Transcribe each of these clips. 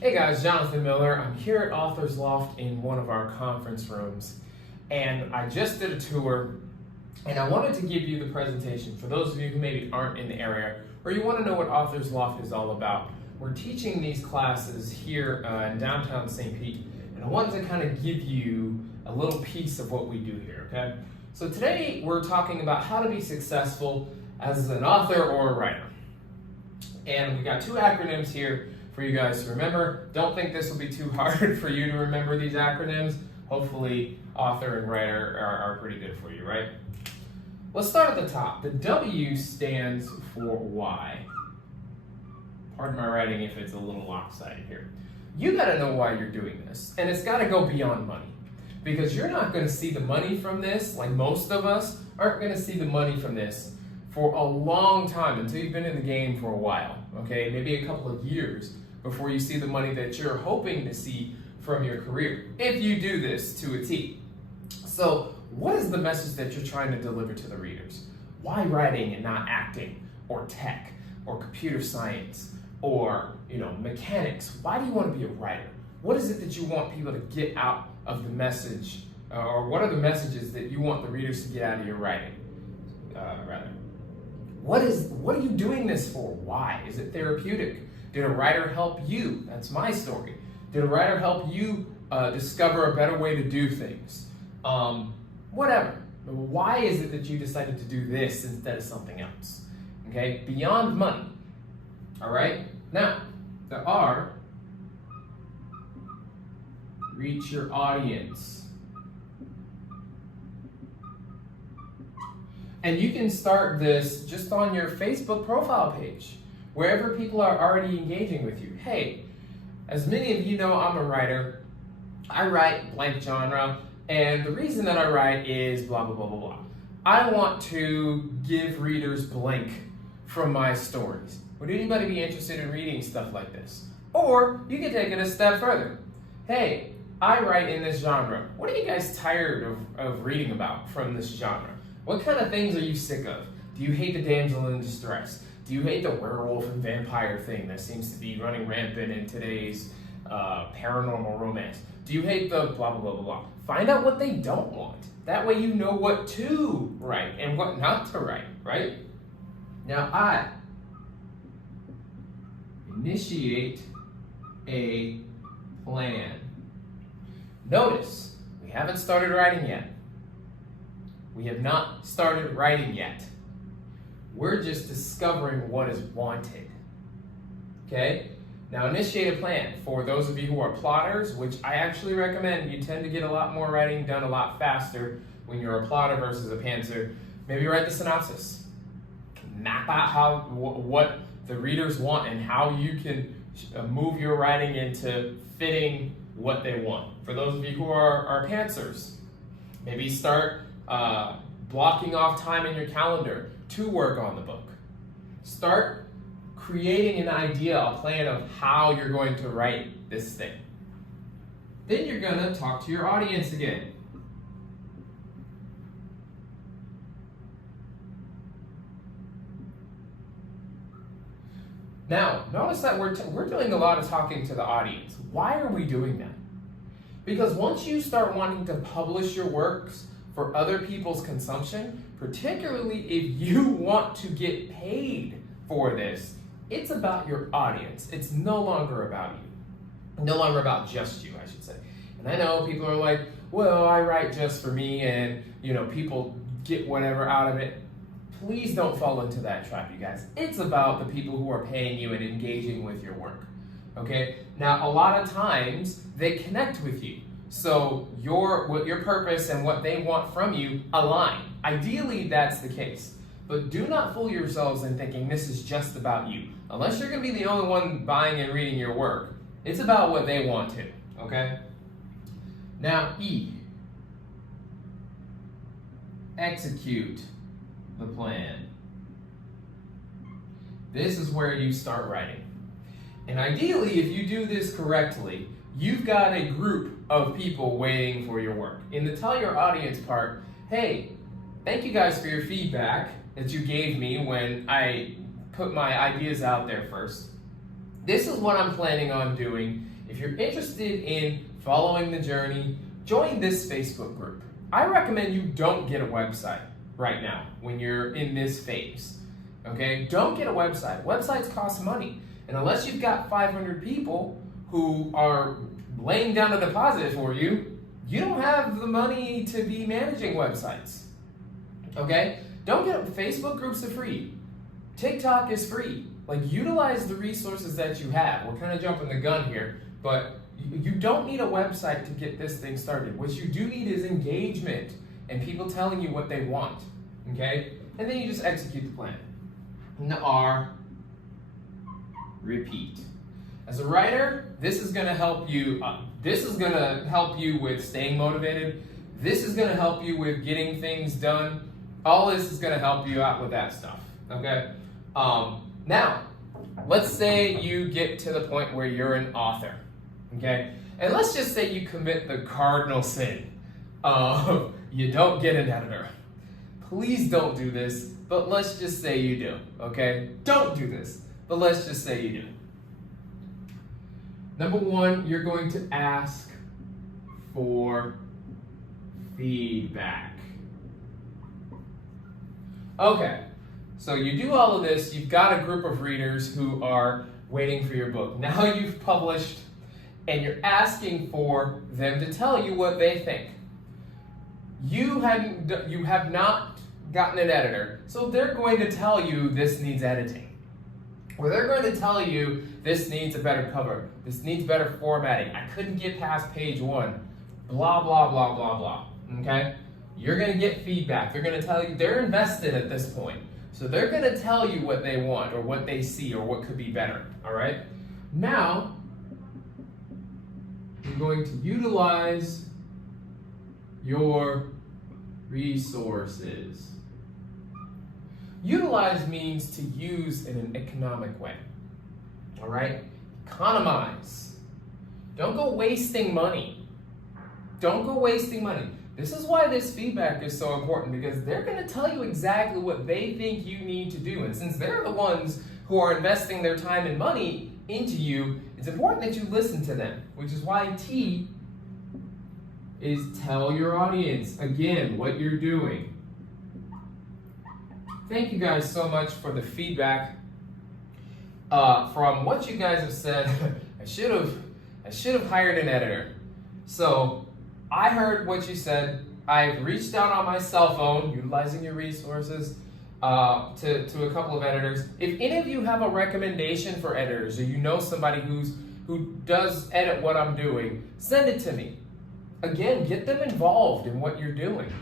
Hey guys, Jonathan Miller. I'm here at Author's Loft in one of our conference rooms, and I just did a tour, and I wanted to give you the presentation for those of you who maybe aren't in the area or you want to know what Author's Loft is all about. We're teaching these classes here in downtown St. Pete, and I wanted to kind of give you a little piece of what we do here, okay? So today we're talking about how to be successful as an author or a writer. And we got two acronyms here for you guys to remember. Don't think this will be too hard for you to remember these acronyms. Hopefully, author and writer are pretty good for you, right? Let's start at the top. The W stands for why. Pardon my writing if it's a little lopsided here. You gotta know why you're doing this, and it's gotta go beyond money. Because you're not gonna see the money from this, like most of us aren't gonna see the money from this for a long time, until you've been in the game for a while, okay? Maybe a couple of years before you see the money that you're hoping to see from your career, if you do this to a T. So what is the message that you're trying to deliver to the readers? Why writing and not acting, or tech, or computer science, or mechanics? Why do you want to be a writer? What is it that you want people to get out of the message, or what are the messages that you want the readers to get out of your writing, rather? What are you doing this for? Why? Is it therapeutic? Did a writer help you? That's my story. Did a writer help you discover a better way to do things? Whatever. Why is it that you decided to do this instead of something else? Okay, beyond money. All right? Now, the R, reach your audience. And you can start this just on your Facebook profile page, wherever people are already engaging with you. Hey, as many of you know, I'm a writer. I write blank genre, and the reason that I write is blah, blah, blah, blah, blah. I want to give readers blank from my stories. Would anybody be interested in reading stuff like this? Or you can take it a step further. Hey, I write in this genre. What are you guys tired of reading about from this genre? What kind of things are you sick of? Do you hate the damsel in distress? Do you hate the werewolf and vampire thing that seems to be running rampant in today's paranormal romance? Do you hate the blah, blah, blah, blah, blah? Find out what they don't want. That way you know what to write and what not to write, right? Now I initiate a plan. Notice, we haven't started writing yet. We have not started writing yet. We're just discovering what is wanted. Okay? Now initiate a plan. For those of you who are plotters, which I actually recommend, you tend to get a lot more writing done a lot faster when you're a plotter versus a pantser. Maybe write the synopsis. Map out what the readers want and how you can move your writing into fitting what they want. For those of you who are pantsers, maybe start blocking off time in your calendar to work on the book. Start creating an idea, a plan of how you're going to write this thing. Then you're going to talk to your audience again. Now, notice that we're doing a lot of talking to the audience. Why are we doing that? Because once you start wanting to publish your works for other people's consumption, particularly if you want to get paid for this, it's about your audience. It's no longer about you. No longer about just you, I should say. And I know people are like, well, I write just for me and, people get whatever out of it. Please don't fall into that trap, you guys. It's about the people who are paying you and engaging with your work, okay? Now, a lot of times, they connect with you. So your purpose and what they want from you align. Ideally, that's the case. But do not fool yourselves in thinking this is just about you. Unless you're going to be the only one buying and reading your work, it's about what they want to, okay? Now, E. Execute the plan. This is where you start writing. And ideally, if you do this correctly, you've got a group of people waiting for your work. In the tell your audience part, hey, thank you guys for your feedback that you gave me when I put my ideas out there first. this is what I'm planning on doing. If you're interested in following the journey, join this Facebook group. I recommend you don't get a website right now when you're in this phase. Okay? Don't get a website. Websites cost money. And unless you've got 500 people who are laying down a deposit for you, you don't have the money to be managing websites. Okay? Don't get Facebook groups are free. TikTok is free. Like, utilize the resources that you have. We're kind of jumping the gun here, but you don't need a website to get this thing started. What you do need is engagement and people telling you what they want. Okay? And then you just execute the plan. And the R, repeat. As a writer, this is going to help you. This is going to help you with staying motivated. This is going to help you with getting things done. All this is going to help you out with that stuff. Okay? Now, let's say you get to the point where you're an author. Okay? And let's just say you commit the cardinal sin of you don't get an editor. Please don't do this, but let's just say you do. Okay? Don't do this, but let's just say you do. Number one, you're going to ask for feedback. Okay, so you do all of this, you've got a group of readers who are waiting for your book. Now you've published, and you're asking for them to tell you what they think. You have not gotten an editor, so they're going to tell you this needs editing. Or they're going to tell you this needs a better cover, this needs better formatting, I couldn't get past page 1, blah, blah, blah, blah, blah, okay? You're going to get feedback. They're going to tell you, they're invested at this point. So they're going to tell you what they want or what they see or what could be better, all right? Now, you're going to utilize your resources. Utilize means to use in an economic way, all right? Economize. Don't go wasting money. Don't go wasting money. This is why this feedback is so important, because they're going to tell you exactly what they think you need to do. And since they're the ones who are investing their time and money into you, it's important that you listen to them, which is why T is tell your audience, again, what you're doing. Thank you guys so much for the feedback. From what you guys have said, I should have hired an editor. So I heard what you said. I've reached out on my cell phone, utilizing your resources, to a couple of editors. If any of you have a recommendation for editors, or you know somebody who does edit what I'm doing, send it to me. Again, get them involved in what you're doing.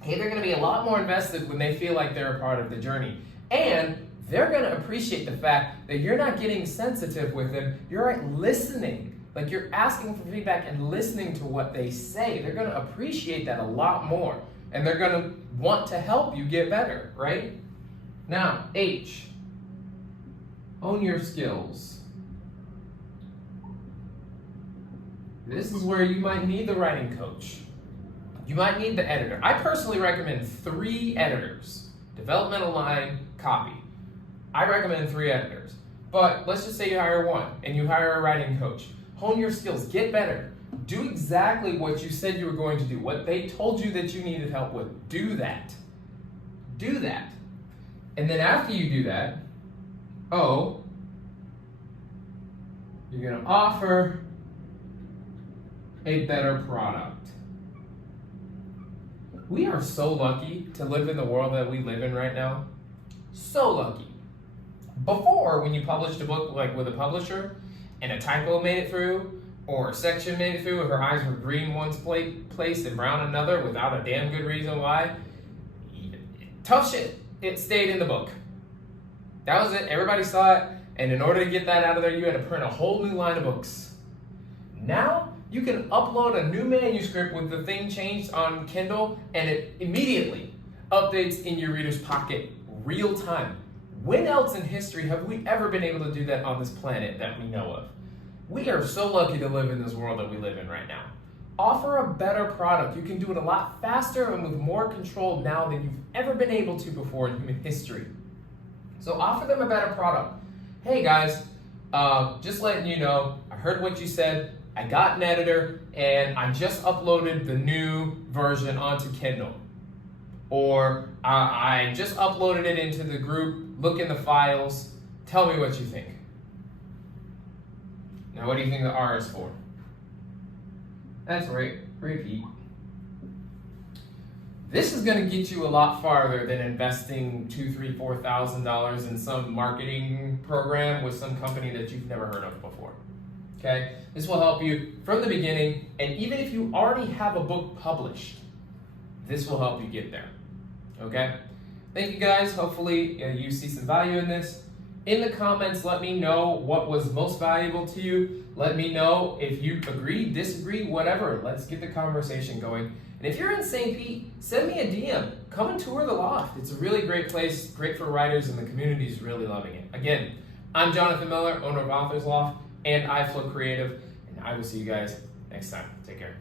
Hey, they're going to be a lot more invested when they feel like they're a part of the journey. And they're going to appreciate the fact that you're not getting sensitive with them. You're listening. Like, you're asking for feedback and listening to what they say. They're going to appreciate that a lot more. And they're going to want to help you get better, right? Now, H. Own your skills. This is where you might need the writing coach. You might need the editor. I personally recommend 3 editors. Developmental line, copy. I recommend 3 editors. But let's just say you hire 1 and you hire a writing coach. Hone your skills. Get better. Do exactly what you said you were going to do. What they told you that you needed help with. Do that. Do that. And then after you do that, O, you're going to offer a better product. We are so lucky to live in the world that we live in right now. So lucky. Before, when you published a book like with a publisher and a typo made it through, or a section made it through, and her eyes were green one place and brown another without a damn good reason why, tough shit. It stayed in the book. That was it. Everybody saw it. And in order to get that out of there, you had to print a whole new line of books. Now, you can upload a new manuscript with the thing changed on Kindle, and it immediately updates in your reader's pocket real time. When else in history have we ever been able to do that on this planet that we know of? We are so lucky to live in this world that we live in right now. Offer a better product. You can do it a lot faster and with more control now than you've ever been able to before in human history. So offer them a better product. Hey guys, just letting you know, I heard what you said, I got an editor, and I just uploaded the new version onto Kindle. Or I just uploaded it into the group, look in the files, tell me what you think. Now what do you think the R is for? That's right, repeat. This is going to get you a lot farther than investing $2,000, $3,000, $4,000 in some marketing program with some company that you've never heard of before. Okay? This will help you from the beginning, and even if you already have a book published, this will help you get there. Okay? Thank you guys. Hopefully you see some value in this. In the comments, let me know what was most valuable to you. Let me know if you agree, disagree, whatever. Let's get the conversation going. And if you're in St. Pete, send me a DM. Come and tour the loft. It's a really great place, great for writers, and the community is really loving it. Again, I'm Jonathan Miller, owner of Authors Loft and iFlow Creative, and I will see you guys next time. Take care.